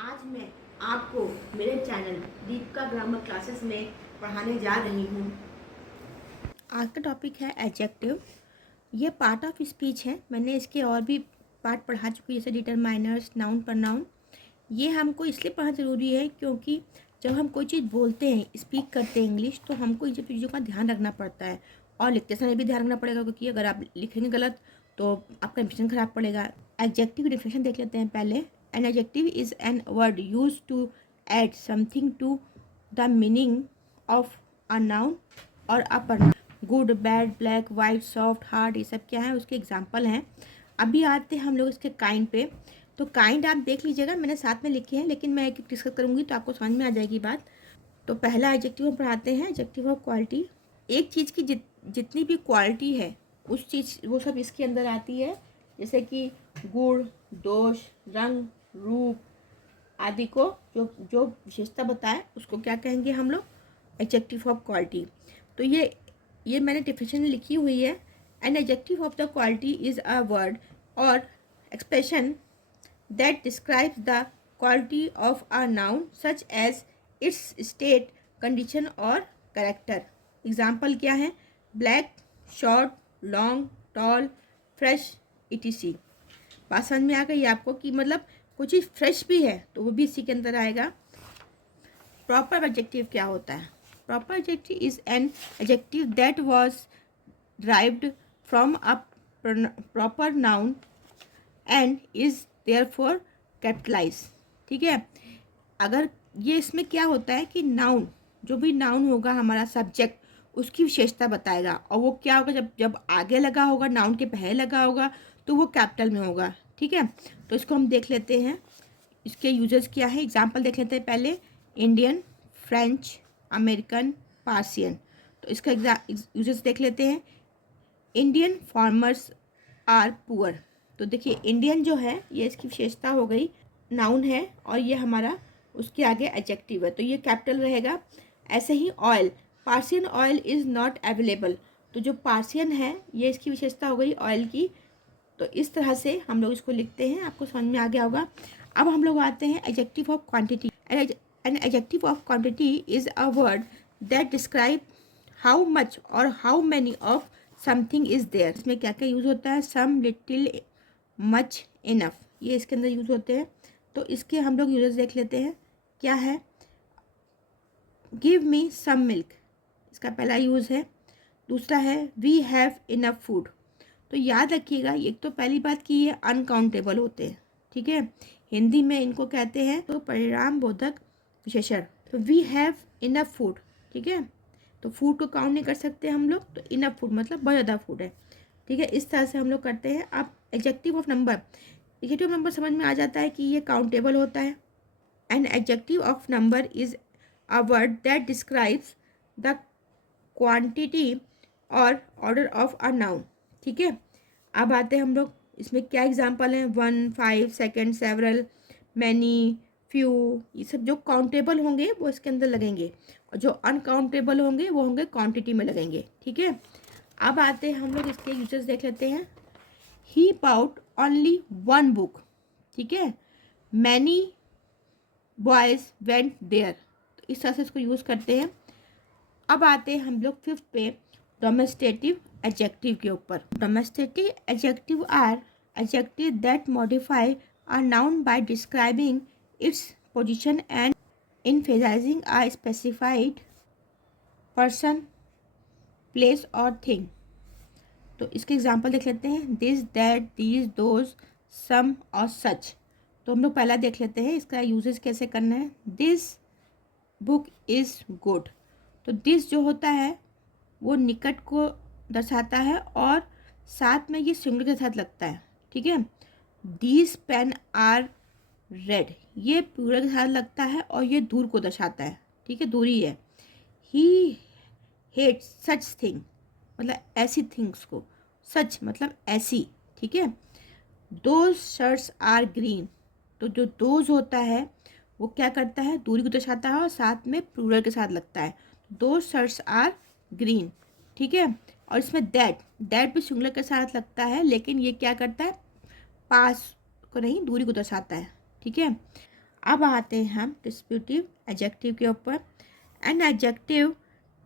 आज मैं आपको मेरे चैनल दीपिका ग्रामर क्लासेस में पढ़ाने जा रही हूँ। आज का टॉपिक है एडजेक्टिव। ये पार्ट ऑफ स्पीच है। मैंने इसके और भी पार्ट पढ़ा चुकी जैसे डिटरमाइनर्स, नाउन, प्रनाउन। ये हमको इसलिए पढ़ना ज़रूरी है क्योंकि जब हम कोई चीज़ बोलते हैं, स्पीक करते हैं इंग्लिश, तो हमको इन सब चीज़ों का ध्यान रखना पड़ता है और लिखते समय भी ध्यान रखना पड़ेगा, क्योंकि अगर आप लिखेंगे गलत तो आपका इंप्रेशन खराब पड़ेगा। एडजेक्टिव डिफिनेशन देख लेते हैं पहले। An adjective is an word used to add something to the meaning of a noun or a pronoun. Good, bad, black, white, soft, hard, ये सब क्या है, उसके एग्जाम्पल हैं। अभी आते हैं हम लोग इसके काइंड पे। तो काइंड आप देख लीजिएगा, मैंने साथ में लिखे हैं, लेकिन मैं एक डिस्कस करूँगी तो आपको समझ में आ जाएगी बात। तो पहला एडजेक्टिव हम पढ़ाते हैं, एडजेक्टिव ऑफ क्वालिटी। एक चीज़ की जितनी भी क्वालिटी है उस चीज़ वो सब इसके अंदर आती है, जैसे कि गुण, दोष, रंग, रूप आदि को जो जो विशेषता बताए उसको क्या कहेंगे हम लोग, एडजेक्टिव ऑफ क्वालिटी। तो ये मैंने डिफिनेशन लिखी हुई है। An adjective of the quality is a word और expression that describes the quality of a noun such as its state, condition और कैरेक्टर। एग्जाम्पल क्या है, black, short, long, tall, fresh, etc. बात समझ में आ गई आपको कि मतलब कुछ चीज़ फ्रेश भी है तो वो भी इसी के अंदर आएगा। प्रॉपर एडजेक्टिव क्या होता है? Proper adjective is an adjective that was derived from a proper noun and is therefore capitalize. ठीक है, अगर ये इसमें क्या होता है कि नाउन, जो भी नाउन होगा हमारा सब्जेक्ट, उसकी विशेषता बताएगा। और वो क्या होगा, जब जब आगे लगा होगा, नाउन के पहले लगा होगा तो वो कैपिटल में होगा। ठीक है, तो इसको हम देख लेते हैं, इसके यूजर्स क्या है। एग्जाम्पल देख लेते हैं पहले। Indian, French, American, Persian. तो इसका यूजर्स देख लेते हैं। Indian farmers are poor. तो देखिए इंडियन जो है ये इसकी विशेषता हो गई, नाउन है, और ये हमारा उसके आगे एडजेक्टिव है तो ये कैपिटल रहेगा। ऐसे ही oil, Persian oil is not available. तो जो पार्सियन है ये इसकी विशेषता हो गई ऑयल की। तो इस तरह से हम लोग इसको लिखते हैं, आपको समझ में आ गया होगा। अब हम लोग आते हैं adjective of quantity. An adjective of quantity is a word that describe how much और how many of something is there. इसमें क्या क्या यूज़ होता है, सम, लिटिल, मच, इनफ, ये इसके अंदर यूज़ होते हैं। तो इसके हम लोग यूजर्स देख लेते हैं क्या है। गिव मी सम मिल्क, इसका पहला यूज़ है। दूसरा है वी हैव इनफ फूड। तो याद रखिएगा, एक तो पहली बात कि ये अनकाउंटेबल होते हैं। ठीक है, हिंदी में इनको कहते हैं तो परिणाम बोधक विशेषण। तो वी हैव इनफ फूड, ठीक है, तो फूड को काउंट नहीं कर सकते हम लोग, तो इनफ फूड मतलब बहुत ज़्यादा फूड है। ठीक है, इस तरह से हम लोग करते हैं। अब adjective of number, adjective number समझ में आ जाता है कि ये काउंटेबल होता है। An adjective of number is a word that describes the quantity और ऑर्डर ऑफ अ नाउन। ठीक है, अब आते हैं हम लोग, इसमें क्या एग्जांपल हैं, 1, 5, सेकेंड, सेवरल, मैनी, फ्यू। ये सब जो काउंटेबल होंगे वो इसके अंदर लगेंगे और जो अनकाउंटेबल होंगे वो होंगे क्वांटिटी में लगेंगे। ठीक है, अब आते हैं हम लोग इसके यूजर्स देख लेते हैं। ही बाउट ओनली वन बुक। ठीक है, मैनी बॉयज वेंट देयर। तो इस तरह से इसको यूज़ करते हैं। अब आते हैं हम लोग फिफ्थ पे, डोमेस्टेटिव एडजेक्टिव के ऊपर। Demonstrative adjective are adjective that modify a noun by describing its position and emphasizing a specified person, place और थिंग। तो इसके एग्जांपल देख लेते हैं, this, that, these, those, some और सच। तो हम लोग पहला देख लेते हैं इसका यूजेस कैसे करना है। This book is good. तो दिस जो होता है वो निकट को दर्शाता है और साथ में ये सिंगुलर के साथ लगता है। ठीक है, दीज पेन आर रेड, ये प्लूरल के साथ लगता है और ये दूर को दर्शाता है। ठीक है, दूरी है। ही हेट सच थिंग, मतलब ऐसी थिंग्स को, सच मतलब ऐसी। ठीक है, दोज शर्ट्स आर ग्रीन। तो जो दोज होता है वो क्या करता है, दूरी को दर्शाता है और साथ में प्लूरल के साथ लगता है। Those shirts are green. ठीक है, और इसमें दैट भी सिंगुलर के साथ लगता है, लेकिन ये क्या करता है, पास को नहीं दूरी को दर्शाता है। ठीक है, अब आते हैं हम डिस्ट्रीब्यूटिव एडजेक्टिव के ऊपर। An adjective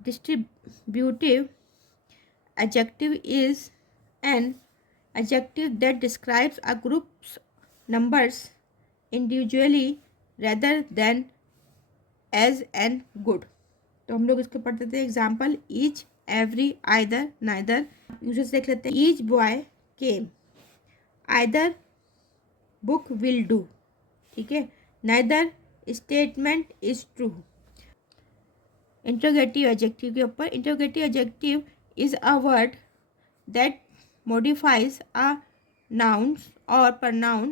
distributive adjective is an adjective that describes a group's numbers individually rather than as an good। तो हम लोग इसको पढ़ते थे। Example each, every, either, neither. Users देख लेते हैं। Each boy came, either book will do, ठीक है। Neither statement is true. Interrogative adjective के ऊपर। Interrogative adjective is a word that modifies a noun or pronoun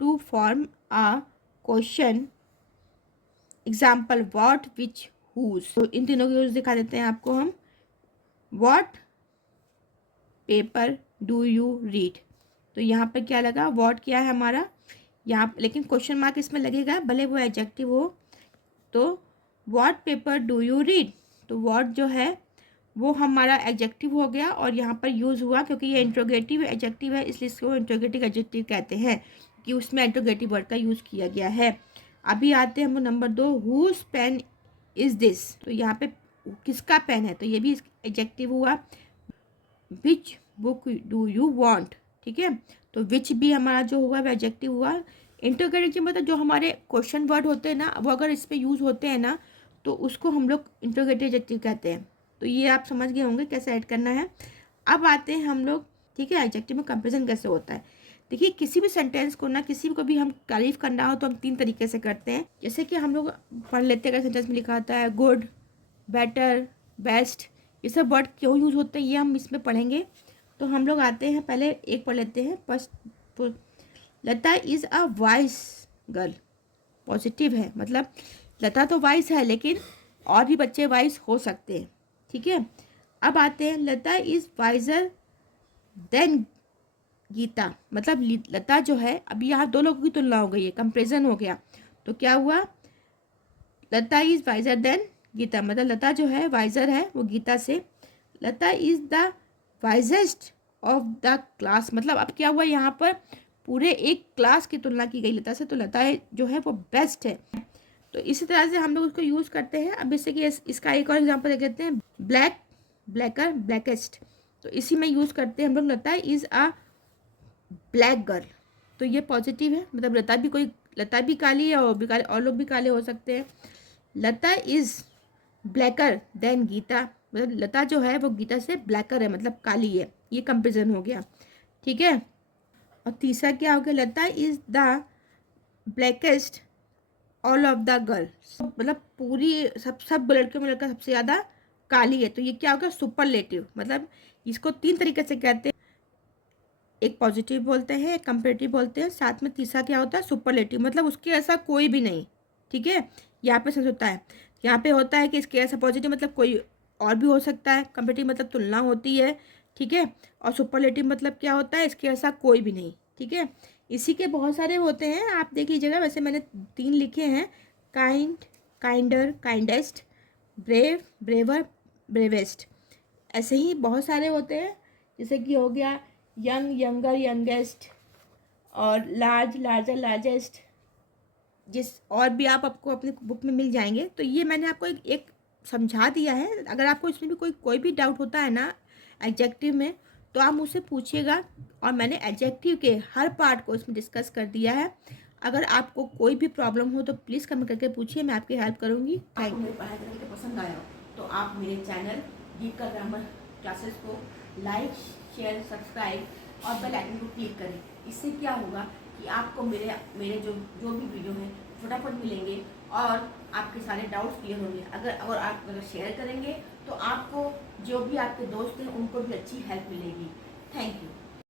to form a question। Example what, which, whose। तो इन तीनों के use दिखा देते हैं आपको हम। what paper do you read. तो यहाँ पर क्या लगा, what क्या है हमारा यहाँ, लेकिन क्वेश्चन मार्क इसमें लगेगा भले वो एडजेक्टिव हो। तो what paper do you read, तो what जो है वो हमारा एडजेक्टिव हो गया और यहाँ पर यूज़ हुआ क्योंकि ये इंट्रोगेटिव एडजेक्टिव है, इसलिए इसको इंट्रोगेटिव एडजेक्टिव कहते हैं कि उसमें इंट्रोगेटिव वर्ड का यूज़ किया गया है। अभी आते हैं हम number 2, whose pen is this. तो यहाँ पे किसका पेन है, तो ये भी एडजेक्टिव हुआ। Which book do you want, ठीक है। तो विच भी हमारा जो हुआ वो एडजेक्टिव हुआ। इंट्रोगेटिव मतलब जो हमारे क्वेश्चन वर्ड होते हैं ना, वो अगर इस पर यूज़ होते हैं ना तो उसको हम लोग इंट्रोगेटिव एडजेक्टिव कहते हैं। तो ये आप समझ गए होंगे कैसे ऐड करना है। अब आते हैं हम लोग, ठीक है, एडजेक्टिव में कंपैरिजन कैसे होता है। देखिए किसी भी सेंटेंस को ना, किसी को भी हम तारीफ करना हो तो हम 3 तरीके से करते हैं। जैसे कि हम लोग पढ़ लेते हैं, अगर सेंटेंस में लिखा होता है गुड, बेटर, बेस्ट, ये सब वर्ड क्यों यूज़ होते हैं ये हम इसमें पढ़ेंगे। तो हम लोग आते हैं, पहले एक पढ़ लेते हैं फर्स्ट। तो Lata is a wise girl, positive है, मतलब लता तो वाइस है लेकिन और भी बच्चे वाइस हो सकते हैं, ठीक है। अब आते हैं लता इज़ वाइजर देन गीता, मतलब लता जो है, अभी यहाँ 2 लोगों की तुलना हो गई है, कंपेरिजन हो गया। तो क्या हुआ, Lata is wiser than Geeta, मतलब लता जो है वाइजर है वो गीता से। Lata is the wisest of the class, मतलब अब क्या हुआ, यहाँ पर पूरे एक क्लास की तुलना की गई लता से, तो लता जो है वो बेस्ट है। तो इसी तरह से हम लोग उसको यूज़ करते हैं। अब इससे कि इसका एक और एग्जांपल देख लेते हैं, ब्लैक, ब्लैकर, ब्लैकेस्ट। तो इसी में यूज़ करते हैं हम लोग, लता इज़ अ ब्लैक गर्ल। तो ये पॉजिटिव है, मतलब लता भी काली है और भी काले, और लोग भी काले हो सकते हैं। लता इज़ ब्लैकर देन गीता, मतलब लता जो है वो गीता से ब्लैकर है, मतलब काली है। ये कंपेरिजन हो गया, ठीक है। और तीसरा क्या हो गया, Lata is the blackest all of the girls, मतलब पूरी सब लड़कियों में लड़का सबसे ज़्यादा काली है। तो ये क्या होगा, सुपरलेटिव, मतलब इसको 3 तरीके से कहते हैं। एक पॉजिटिव बोलते हैं, एक कंपेरेटिव बोलते हैं, साथ में तीसरा क्या होता है, सुपरलेटिव, मतलब उसके ऐसा कोई भी नहीं, ठीक है। यहाँ पे समझ होता है, यहाँ पे होता है कि इसके ऐसा पॉजिटिव मतलब कोई और भी हो सकता है, कंपेरेटिव मतलब तुलना होती है, ठीक है। और सुपरलेटिव मतलब क्या होता है, इसके ऐसा कोई भी नहीं, ठीक है। इसी के बहुत सारे होते हैं, आप देख लीजिएगा। वैसे मैंने 3 लिखे हैं, kind, kinder, kindest, brave, braver, bravest. ऐसे ही बहुत सारे होते हैं, जैसे कि हो गया यंग, यंगर, यंगेस्ट, और लार्ज, लार्जर, लार्जेस्ट। और भी आपको अपनी बुक में मिल जाएंगे। तो ये मैंने आपको एक समझा दिया है। अगर आपको इसमें भी कोई भी डाउट होता है ना एडजेक्टिव में, तो आप मुझसे पूछिएगा। और मैंने एडजेक्टिव के हर पार्ट को इसमें डिस्कस कर दिया है। अगर आपको कोई भी प्रॉब्लम हो तो प्लीज़ कमेंट करके पूछिए, मैं आपकी हेल्प करूँगी। Thank you. मेरी पढ़ाई करके पसंद आया तो आप मेरे चैनल दीपिका ग्रामर क्लासेस को लाइक, शेयर, सब्सक्राइब और बेल आइकन को क्लिक करें। इससे क्या होगा कि आपको मेरे जो भी वीडियो हैं फटाफट मिलेंगे और आपके सारे डाउट्स क्लियर होंगे। अगर शेयर करेंगे तो आपको जो भी आपके दोस्त हैं उनको भी अच्छी हेल्प मिलेगी। Thank you.